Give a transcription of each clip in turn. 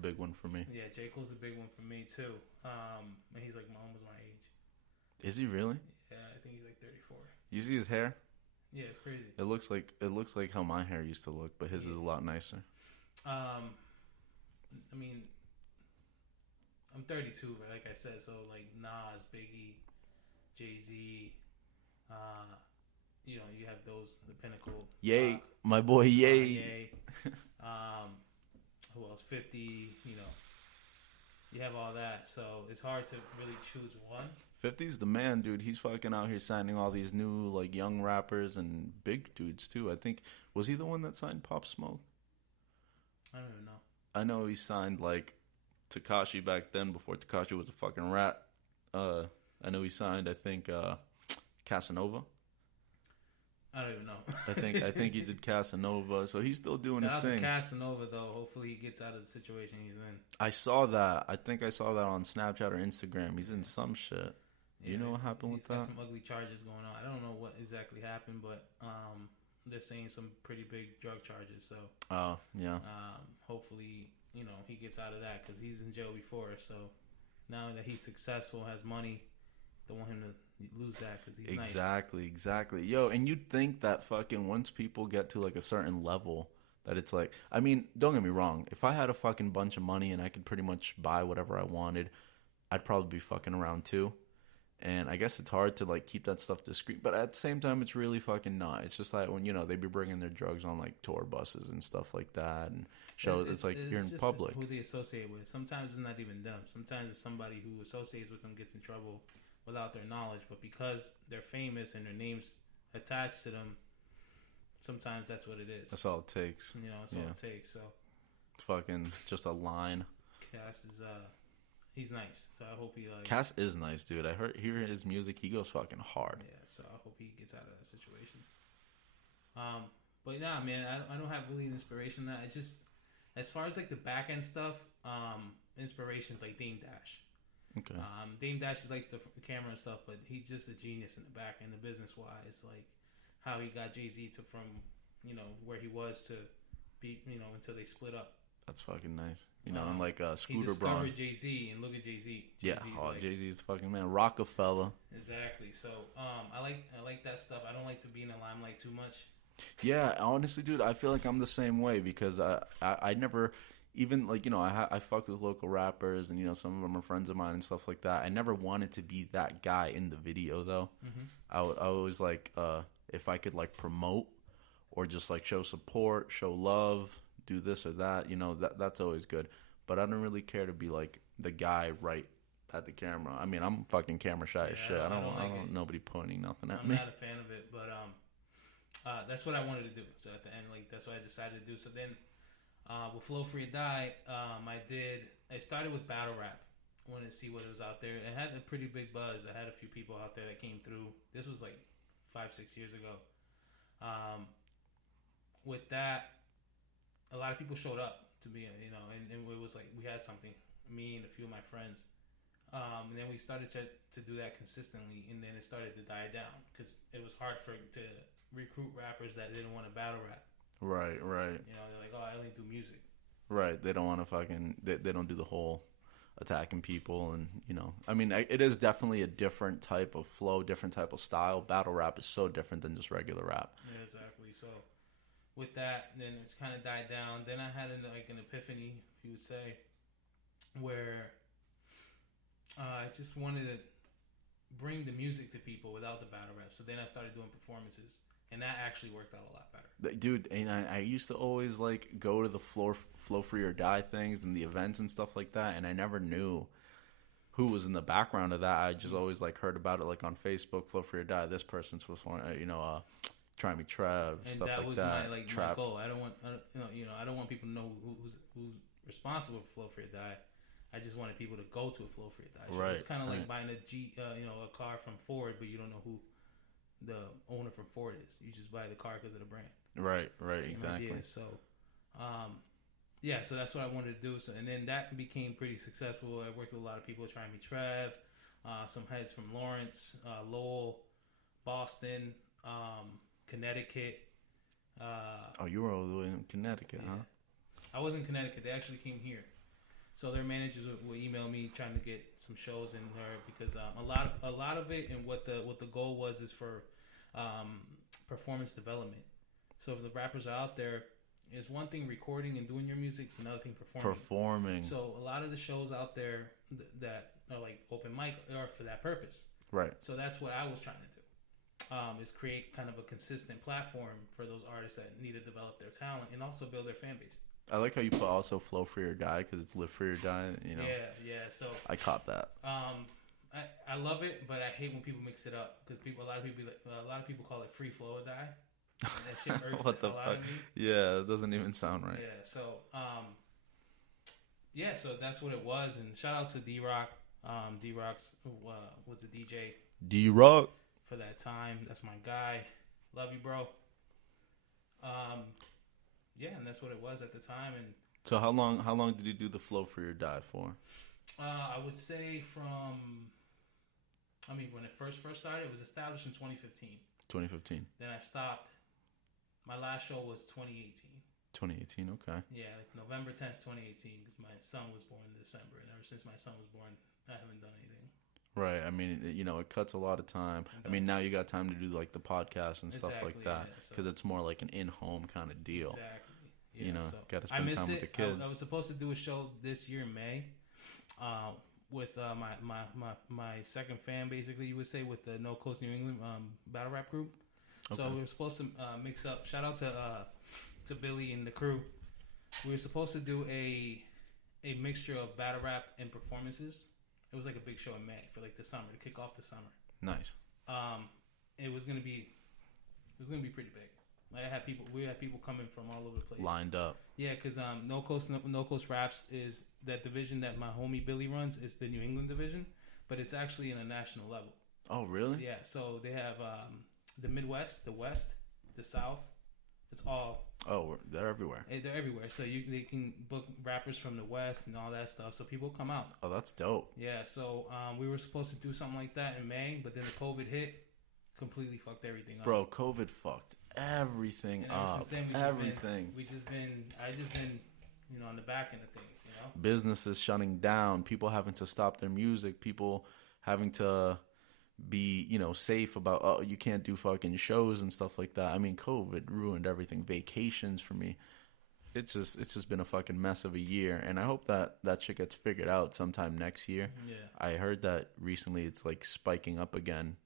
big one for me. Yeah, J. Cole's a big one for me too. And he's like almost my age. Is he really? Yeah, I think he's like 34. You see his hair? Yeah, it's crazy. It looks like how my hair used to look, but his is a lot nicer. I mean, I'm 32, right? Like I said, so like Nas, Biggie, Jay-Z, you have the pinnacle. Ye, my boy Ye. Ye. Who else? 50. You have all that, so it's hard to really choose one. 50's the man, dude. He's fucking out here signing all these new like young rappers and big dudes too. I think was he the one that signed Pop Smoke? I don't even know. I know he signed like Tekashi back then before Tekashi was a fucking rat. I know he signed I think Casanova. I don't even I know. think he did Casanova, so he's still doing his thing. Casanova though, hopefully he gets out of the situation he's in. I saw that. I think I saw that on Snapchat or Instagram. He's in some shit. Yeah, you know what happened with that? He's got some ugly charges going on. I don't know what exactly happened, but they're saying some pretty big drug charges. So, yeah. Hopefully, he gets out of that because he's in jail before. So now that he's successful, has money, don't want him to lose that because he's exactly. Yo, and you'd think that fucking once people get to like a certain level, that it's like, I mean, don't get me wrong. If I had a fucking bunch of money and I could pretty much buy whatever I wanted, I'd probably be fucking around too. And I guess it's hard to like keep that stuff discreet, but at the same time, it's really fucking not. It's just like when they be bringing their drugs on like tour buses and stuff like that, and shows. It's like you're in public. Who they associate with. Sometimes it's not even them. Sometimes it's somebody who associates with them gets in trouble without their knowledge, but because they're famous and their name's attached to them, sometimes that's what it is. That's all it takes. That's all it takes. So it's fucking just a line. Cass is he's nice, so I hope he Cass is nice, dude. I hear his music. He goes fucking hard. Yeah, so I hope he gets out of that situation. But nah, man, I don't have really an inspiration. That it's just as far as like the back end stuff, inspirations like Dame Dash. Okay. Dame Dash likes the camera and stuff, but he's just a genius in the back end, the business wise, like how he got Jay-Z to from where he was to be until they split up. That's fucking nice. And like Scooter Braun. He discovered Jay-Z, and look at Jay-Z. Yeah, Jay-Z's the fucking man. Rockefeller. Exactly. So I like that stuff. I don't like to be in the limelight too much. Yeah, honestly, dude, I feel like I'm the same way because I never even like I fuck with local rappers and some of them are friends of mine and stuff like that. I never wanted to be that guy in the video though. Mm-hmm. I always like if I could like promote or just like show support, show love, do this or that, that's always good. But I don't really care to be like the guy right at the camera. I mean, I'm fucking camera shy as shit. I don't want nobody pointing nothing at me. I'm not a fan of it, but that's what I wanted to do. So at the end, like that's what I decided to do. So then with Flow Free or Die, I started with battle rap. I wanted to see what was out there. It had a pretty big buzz. I had a few people out there that came through. This was like 5-6 years ago. With that, a lot of people showed up to me, and it was like we had something, me and a few of my friends. And then we started to do that consistently, and then it started to die down because it was hard to recruit rappers that didn't want to battle rap. Right. They're like, oh, I only do music. Right. They don't want to fucking. They don't do the whole attacking people, and I mean, it is definitely a different type of flow, different type of style. Battle rap is so different than just regular rap. Yeah, exactly. So with that, then it's kind of died down. Then I had an epiphany, if you would say, where I just wanted to bring the music to people without the battle rap. So then I started doing performances, and that actually worked out a lot better. Dude, and I used to always like go to the Flow Free or Die things and the events and stuff like that, and I never knew who was in the background of that. I just always like heard about it like on Facebook, Flow Free or Die. This person's performing, Try Me Trev, and stuff that like that. And that was my goal. I don't want people to know who's responsible for Flow Free or Die. I just wanted people to go to a Flow Free or Die show. Right. It's kind of like buying a car from Ford, but you don't know who the owner from Ford is. You just buy the car because of the brand. Right, Same exactly. Idea. So, so that's what I wanted to do. So, and then that became pretty successful. I worked with a lot of people, Try Me Trev, some heads from Lawrence, Lowell, Boston, Connecticut. You were all the way in Connecticut, huh? I was in Connecticut. They actually came here. So their managers will email me trying to get some shows in there because a lot of it and what the goal was is for performance development. So if the rappers are out there, it's one thing recording and doing your music, it's another thing performing. So a lot of the shows out there that are like open mic are for that purpose. Right. So that's what I was trying to do, is create kind of a consistent platform for those artists that need to develop their talent and also build their fan base. I like how you put also flow free or die because it's live free or die. You know. Yeah. So I caught that. I love it, but I hate when people mix it up because a lot of people call it free flow or die. And that shit irks What the a lot fuck? of me. Yeah, it doesn't even sound right. Yeah. So that's what it was. And shout out to D-Rock. D-Rock's was the DJ. D-Rock for that time. That's my guy. Love you, bro. Yeah, and that's what it was at the time. And so how long did you do the flow free or die for? I would say when it first started, it was established in 2015. 2015. Then I stopped. My last show was 2018. 2018, okay. Yeah, it's November 10th, 2018, because my son was born in December, and ever since my son was born, I haven't done anything. Right. I mean, it cuts a lot of time. I mean, now you got time to do like the podcast and stuff like that because it's more like an in-home kind of deal. Exactly. Yeah, got to spend time with the kids. I was supposed to do a show this year in May, with my second fan, basically you would say, with the No Coast New England battle rap group. Okay. So we were supposed to mix up. Shout out to Billy and the crew. We were supposed to do a mixture of battle rap and performances. It was like a big show in May for like the summer to kick off the summer. Nice. It was gonna be pretty big. Like we had people coming from all over the place. Lined up. Yeah, because No Coast Raps is that division that my homie Billy runs. It's the New England division, but it's actually in a national level. Oh, really? So, yeah. So they have the Midwest, the West, the South. It's all. Oh, they're everywhere. They're everywhere. So they can book rappers from the West and all that stuff. So people come out. Oh, that's dope. Yeah. So we were supposed to do something like that in May, but then the COVID hit, completely fucked everything up. Bro, COVID fucked everything up. Everything. I just been, on the back end of things. Businesses shutting down. People having to stop their music. People having to be safe about you can't do fucking shows and stuff like that. I mean, COVID ruined everything. Vacations for me. It's just been a fucking mess of a year, and I hope that shit gets figured out sometime next year. Yeah. I heard that recently it's like spiking up again.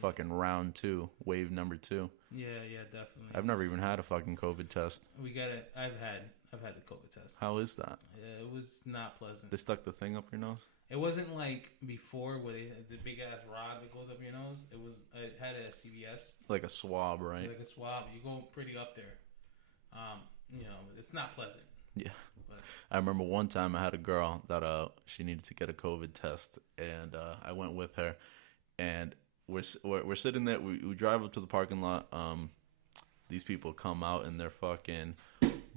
Fucking round 2, wave number 2. Yeah, definitely. I've never even had a fucking COVID test. We got it. I've had the COVID test. How is that? Yeah, it was not pleasant. They stuck the thing up your nose? It wasn't like before where they had the big ass rod that goes up your nose. I had it at CVS. Like a swab, right? Like a swab. You go pretty up there. It's not pleasant. Yeah. But I remember one time I had a girl that she needed to get a COVID test, and I went with her, and we're sitting there. We drive up to the parking lot. These people come out in their fucking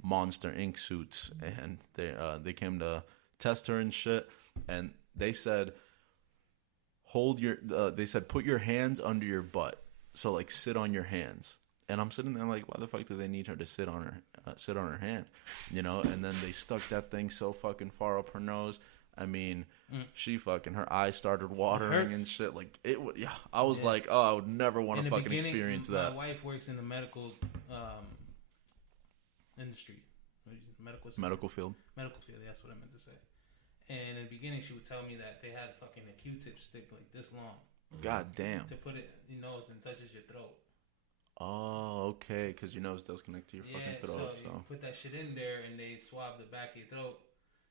Monster Inc. suits, and they came to test her and shit. And they said, put your hands under your butt. So like sit on your hands. And I'm sitting there like, why the fuck do they need her to sit on her hand? And then they stuck that thing so fucking far up her nose. I mean, she fucking, her eyes started watering and shit. Like it would, yeah. I was like, oh, I would never want to fucking experience that. My wife works in the medical industry. Medical field. Medical field. That's what I meant to say. And in the beginning, she would tell me that they had fucking a Q-tip stick like this long. God damn. To put it in your nose and touches your throat. Oh, okay. Because your nose does connect to your fucking throat. So you put that shit in there and they swab the back of your throat.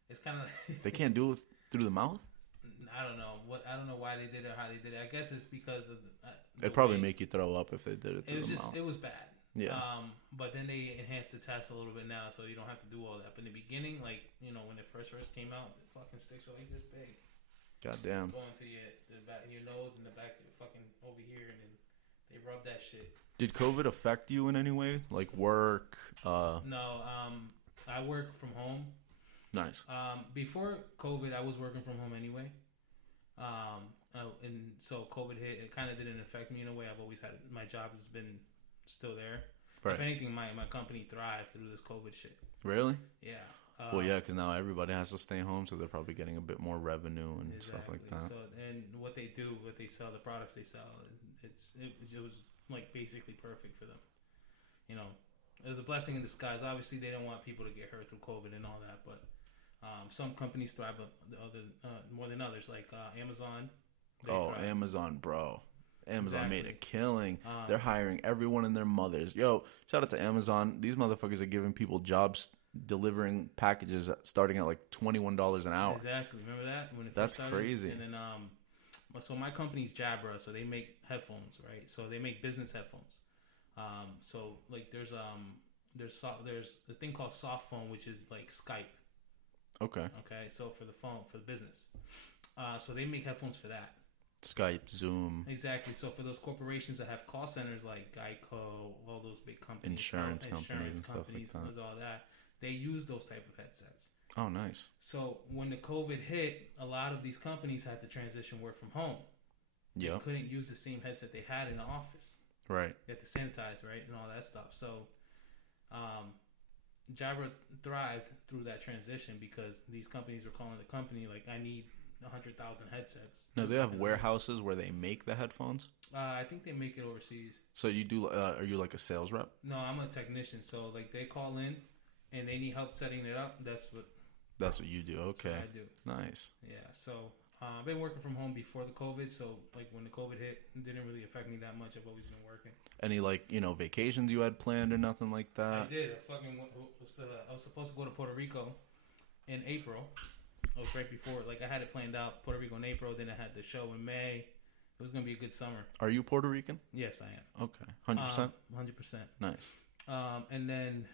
It's kind of they can't do it through the mouth? I don't know. I don't know why they did it or how they did it. I guess it's because of it'd probably make you throw up if they did it through the mouth. It was bad. Yeah. But then they enhanced the test a little bit now, so you don't have to do all that. But in the beginning, like, when it first came out, the fucking sticks were like this big. God damn. Going to the back of your nose and the back to fucking over here, and then they rub that shit. Did COVID affect you in any way? Like work? No. I work from home. Nice. Before COVID, I was working from home anyway. And so COVID hit. It kind of didn't affect me in a way. I've always had my job has been still there. Right. If anything, my company thrived through this COVID shit. Really? Yeah. Well, yeah, because now everybody has to stay home, so they're probably getting a bit more revenue and stuff like that. So, and what they sell, the products they sell, it was like basically perfect for them. You know, it was a blessing in disguise. Obviously, they don't want people to get hurt through COVID and all that, but some companies thrive more than others, like Amazon. Thrive. Amazon, bro. Amazon made a killing. They're hiring everyone and their mothers. Yo, shout out to Amazon. These motherfuckers are giving people jobs delivering packages starting at like $21 an hour. Exactly. Remember that? That's crazy. And then, so my company's Jabra, so they make headphones, right? So they make business headphones. So like there's a thing called soft phone, which is like Skype. Okay. So for the phone, for the business. So they make headphones for that. Skype, Zoom. Exactly. So for those corporations that have call centers like Geico, all those big companies, insurance companies and stuff like that, all that, they use those type of headsets. Oh, nice. So when the COVID hit, a lot of these companies had to transition work from home. They couldn't use the same headset they had in the office. Right. You have to sanitize, right, and all that stuff. So Jabra thrived through that transition because these companies were calling the company like, I need 100,000 headsets. No, they have warehouses where they make the headphones? I think they make it overseas. So you do? Are you like a sales rep? No, I'm a technician. So like they call in and they need help setting it up. That's what you do. Okay. That's what I do. Nice. Yeah. So I've been working from home before the COVID. So like when the COVID hit, it didn't really affect me that much. I've always been working. Any vacations you had planned or nothing like that? I did. I was supposed to go to Puerto Rico in April. It was right before. Like I had it planned out, Puerto Rico in April. Then I had the show in May. It was gonna be a good summer. Are you Puerto Rican? Yes, I am. Okay, 100%. 100%. Nice. And then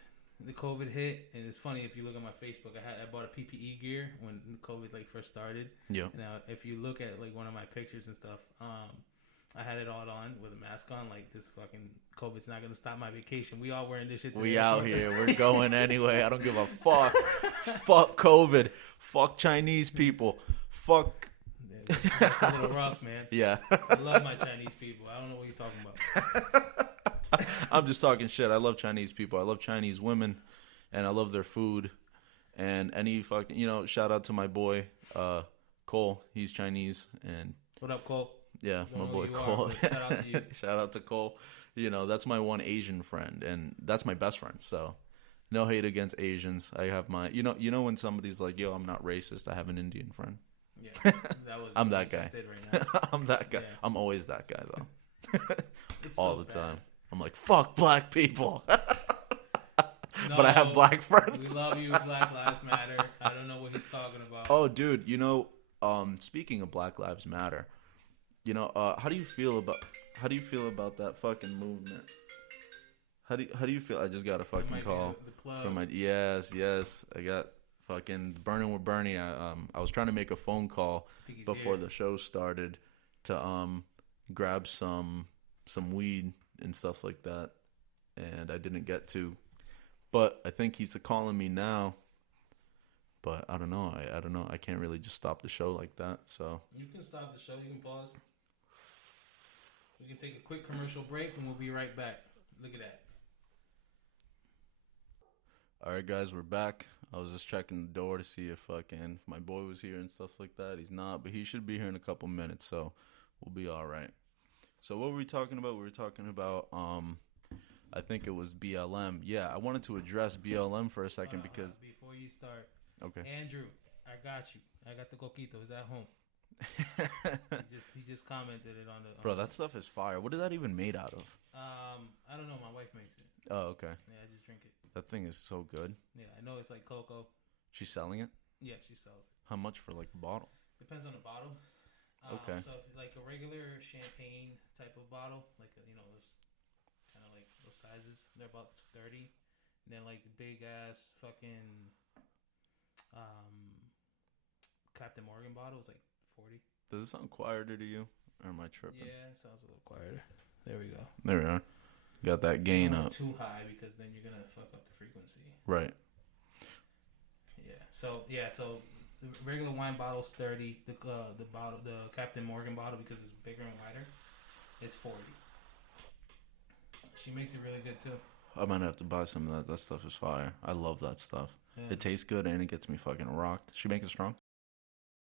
the COVID hit, and it's funny if you look at my Facebook. I bought a PPE gear when COVID first started. Yeah. Now, if you look at one of my pictures and stuff, I had it all on with a mask on. Like this fucking COVID's not gonna stop my vacation. We all wearing this shit. We out here. We're going anyway. I don't give a fuck. Fuck COVID. Fuck Chinese people. Fuck. It's a little rough, man. Yeah. I love my Chinese people. I don't know what you're talking about. I'm just talking shit. I love Chinese people. I love Chinese women, and I love their food. And any fucking, shout out to my boy, Cole. He's Chinese. And what up, Cole? Yeah, my boy Cole. Shout out to you. Shout out to Cole. That's my one Asian friend, and that's my best friend. So, no hate against Asians. I have my, when somebody's like, "Yo, I'm not racist," I have an Indian friend. Yeah, I'm that guy. Right I'm that guy. Yeah. I'm always that guy though. All the bad. time. I'm like, fuck black people. No, but I have black friends. We love you. Black Lives Matter. I don't know what he's talking about. Oh, dude. Speaking of Black Lives Matter, how do you feel about that fucking movement? How do you feel? I just got a fucking call from my yes. I got fucking Burnin with Bernie. I was trying to make a phone call before the show started to grab some weed and stuff like that, and I didn't get to. But I think he's calling me now. But I don't know. I don't know. I can't really just stop the show like that. So you can stop the show. You can pause. We can take a quick commercial break, and we'll be right back. Look at that. All right, guys, we're back. I was just checking the door to see if my boy was here and stuff like that. He's not, but he should be here in a couple minutes, so we'll be all right. So what were we talking about? We were talking about, I think it was BLM. Yeah, I wanted to address BLM for a second because... Before you start. Okay. Andrew, I got you. I got the coquito. Is at home. he just commented it on the... Bro, that stuff is fire. What is that even made out of? I don't know. My wife makes it. Oh, okay. Yeah, I just drink it. That thing is so good. Yeah, I know it's like cocoa. She's selling it? Yeah, she sells it. How much for a bottle? Depends on the bottle. Okay. So if like a regular champagne type of bottle, like those kind of like those sizes, they're about 30. And then like the big ass fucking Captain Morgan bottle is like 40. Does it sound quieter to you, or am I tripping? Yeah, it sounds a little quieter. There we go. There we are. Got that gain up. Too high because then you're gonna fuck up the frequency. Right. Yeah. So the regular wine bottle's 30. The Captain Morgan bottle, because it's bigger and wider, it's 40. She makes it really good too. I might have to buy some of that. That stuff is fire. I love that stuff. Yeah. It tastes good and it gets me fucking rocked. She make it strong?